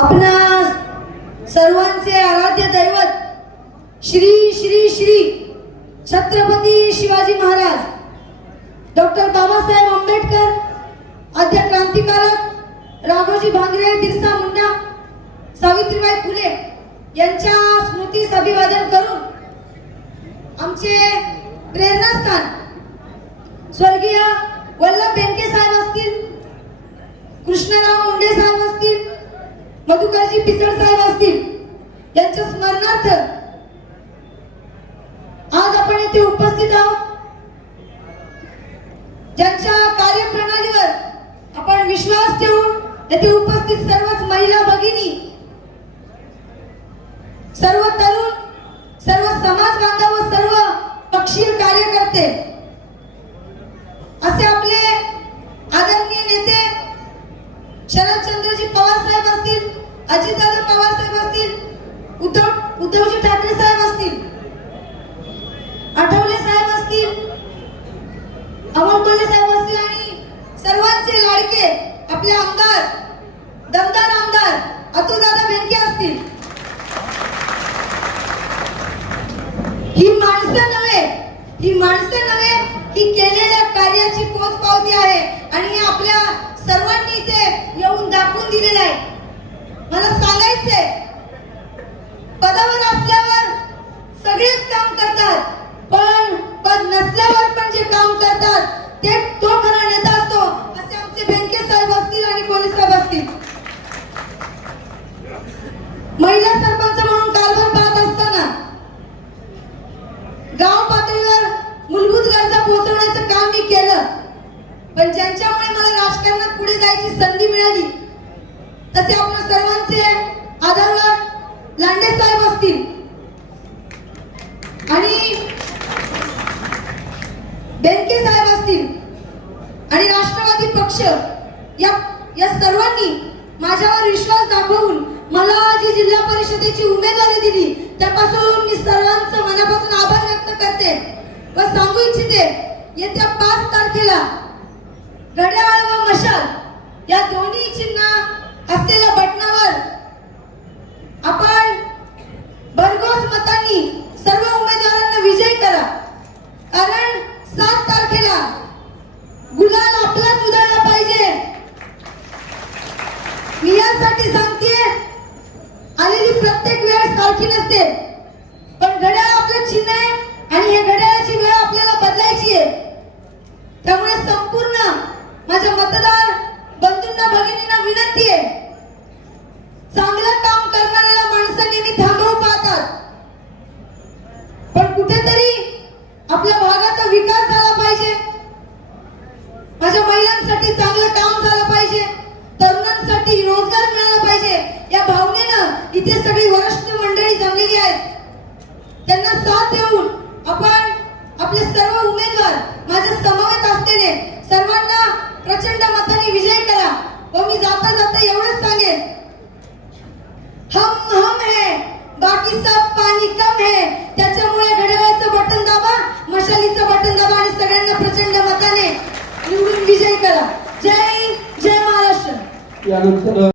आपणा सर्वांचे आराध्य दैवत श्री श्री श्री छत्रपती शिवाजी महाराज डॉक्टर बाबासाहेब आंबेडकर आद्य क्रांतिकारक राघोजी भांगरे बिरसा मुंडा सावित्रीबाई फुले यांच्या स्मृतीस अभिवादन करून आमचे प्रेरणास्थान स्वर्गीय वल्लभ बेनके साहेब असतील कृष्णराव मुंडे साहेब असतील मधुकरजी पिचड साहेब असतील. यांच्या स्मरणार्थ आज आपण इथे उपस्थित आहोत. ज्यांच्या कार्यप्रणालीवर आपण विश्वास ठेवून येथे उपस्थित सर्वच महिला भगिनी सर्व तरुण सर्व समाज बांधव सर्व पक्षीय कार्यकर्ते असे आपले आदरणीय नेते शरदचंद्रजी पवार साहेब असतील अजितदादा पवार साहेब असतील उद्धव उद्धवजी ठाकरे साहेब असतील आठवले साहेब असतील अमोल साहेब असतील आणि सर्वांचे लाडके आपले आमदार दमदार आमदार अतुलदादा भेंके असतील. ही माणसं नव्हे ही माणसं नव्हे ही केलेल्या कार्याची पोच पावती आहे आणि आपल्या सर्वांनी इथे येऊन दाखवून दिलेलं आहे. मला सांगायचंय पदावर असल्यावर सगळेच काम करतात पण पद नसल्यावर पण जे काम करतात ते तो खरा नेता असतो असे आमचे बँके साहेब असतील आणि पोलीस साहेब असतील. महिला सरपंच म्हणून कारभार पाहत असताना गाव पातळीवर मूलभूत गरजा पोहोचवण्याचं काम मी केलं पण ज्यांच्यामुळे मला राजकारणात पुढे जायची संधी मिळाली तसे आपण सर्वांचे आधारवर लांडे साहेब असतील. आणि बेनके साहेब असतील. आणि राष्ट्रवादी पक्ष या या सर्वांनी माझ्यावर विश्वास दाखवून मला जी जिल्हा परिषदेची उमेदवारी दिली त्यापासून मी सर्वांचं मनापासून आभार व्यक्त करते व सांगू इच्छिते येत्या पाच तारखेला घड्याळ व मशाल या दोन्ही चिन्ह असलेल्या बटनावर. आपण भरघोस मतांनी सर्व उमेदवारांना विजय करा. कारण सात तारखेला गुलाल आपलाच उधळला पाहिजे. मी यासाठी सांगते आलेली प्रत्येक वेळ सारखी नसते. पण घड्याळ आपलं चिन्ह आहे आणि हे घड्याळाची वेळ आपल्याला बदलायची आहे. त्यामुळे संपूर्ण आपल्या भागाचा विकास झाला पाहिजे. माझ्या महिलांसाठी चांगलं काम झालं पाहिजे. तरुणांसाठी रोजगार मिळाला पाहिजे. या भावनेनं इथे सगळी वरिष्ठ मंडळी जमलेली आहेत. त्यांना साथ देऊन आपण आपले सर्व उमेदवार माझ्या समवेत असलेले सर्वांना प्रचंड मताने विजय करा. व मी जाता जाता एवढंच सांगेन. हम हम है बाकी सब पाणी कम है. त्याच्यामुळे मशालीचं बटन दाबा आणि सगळ्यांना प्रचंड मताने निवडून विजय करा. जय जय महाराष्ट्र.